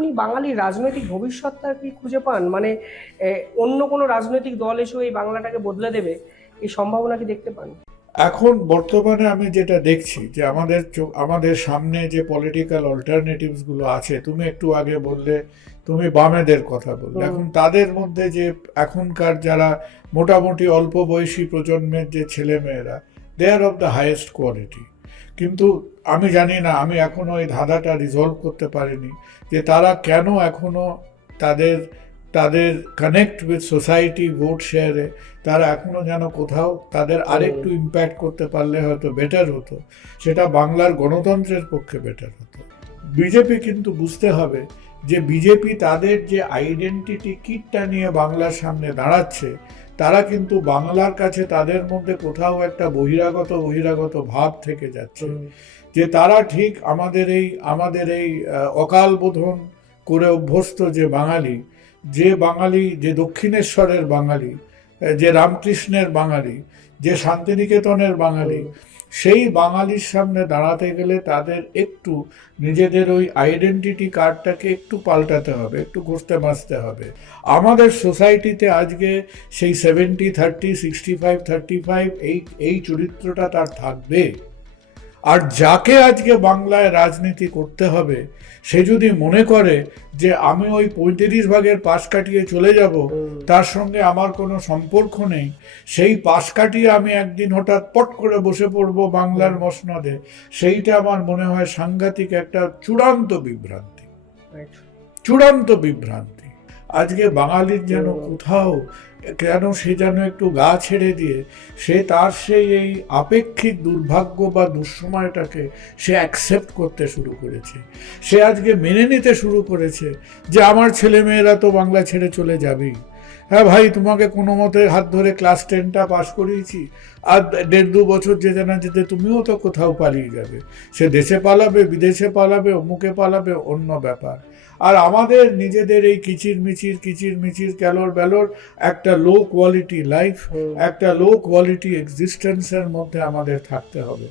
আপনি বাঙালির রাজনৈতিক ভবিষ্যৎটা কি খুঁজে পান? মানে অন্য কোনো রাজনৈতিক দল এসেও এই বাংলাটাকে বদলে দেবে, এই সম্ভাবনা কি দেখতে পান? এখন বর্তমানে আমি যেটা দেখছি যে আমাদের সামনে যে পলিটিক্যাল অল্টারনেটিভস গুলো আছে, তুমি একটু আগে বললে, তুমি বামেদের কথা বললে, এখন তাদের মধ্যে যে এখনকার যারা মোটামুটি অল্প বয়সী প্রজন্মের যে ছেলে মেয়েরা, দে আর অফ দ্য হাইয়েস্ট কোয়ালিটি। কিন্তু আমি জানি না, আমি এখনো এই ধাঁধাটা রিজলভ করতে পারিনি যে তারা কেন এখনো তাদের তাদের কানেক্ট উইথ সোসাইটি ভোট শেয়ারে তারা এখনো যেন কোথাও তাদের আরেকটু ইম্প্যাক্ট করতে পারলে হয়তো বেটার হতো, সেটা বাংলার গণতন্ত্রের পক্ষে বেটার হতো। বিজেপি কিন্তু বুঝতে হবে যে বিজেপি তাদের যে আইডেন্টিটি কিটটা নিয়ে বাংলার সামনে দাঁড়াচ্ছে, তারা কিন্তু বাংলার কাছে তাদের মধ্যে কোথাও একটা বহিরাগত ভাব থেকে যাচ্ছে, যে তারা ঠিক আমাদের এই অকাল বোধন করে অভ্যস্ত যে বাঙালি যে দক্ষিণেশ্বরের বাঙালি, যে রামকৃষ্ণের বাঙালি, যে শান্তিনিকেতনের বাঙালি, সেই বাঙালির সামনে দাঁড়াতে গেলে তাদের একটু নিজেদের ওই আইডেন্টিটি কার্ডটাকে একটু পাল্টাতে হবে, একটু ঘষতে মাজতে হবে। আমাদের সোসাইটিতে আজকে সেই 70-30, 65-35 এই চরিত্রটা তার থাকবে। আর যাকে আজকে বাংলায় রাজনীতি করতে হবে, সে যদি মনে করে যে আমি ওই 35 ভাগের পাশ কাটিয়ে চলে যাব, তার সঙ্গে আমার কোনো সম্পর্ক নেই, সেই পাশ কাটিয়ে আমি একদিন হঠাৎ পট করে বসে পড়ব বাংলার মসনদে, সেইটা আমার মনে হয় সাংঘাতিক একটা চূড়ান্ত বিভ্রান্তি। আজকে বাঙালির যেন কোথাও কেন সে যেন একটু গা ছেড়ে দিয়ে সেই এই আপেক্ষিক দুর্ভাগ্য বা দুঃসময়টাকে সে অ্যাকসেপ্ট করতে শুরু করেছে। সে আজকে মেনে নিতে শুরু করেছে যে আমার ছেলেমেয়েরা তো বাংলা ছেড়ে চলে যাবেই। হ্যাঁ ভাই, তোমাকে কোনো মতে হাত ধরে ক্লাস 10টা পাস করিয়েছি, আর 1.5-2 বছর যেতে না যেতে তুমিও তো কোথাও পালিয়ে যাবে। সে দেশে পালাবে, বিদেশে পালাবে, অমুকে পালাবে, অন্য ব্যাপার। আর আমাদের নিজেদের এই কিচির মিচির ক্যালোর বেলোর একটা লো কোয়ালিটি লাইফ, একটা লো কোয়ালিটি এক্সিস্টেন্সের মধ্যে আমাদের থাকতে হবে।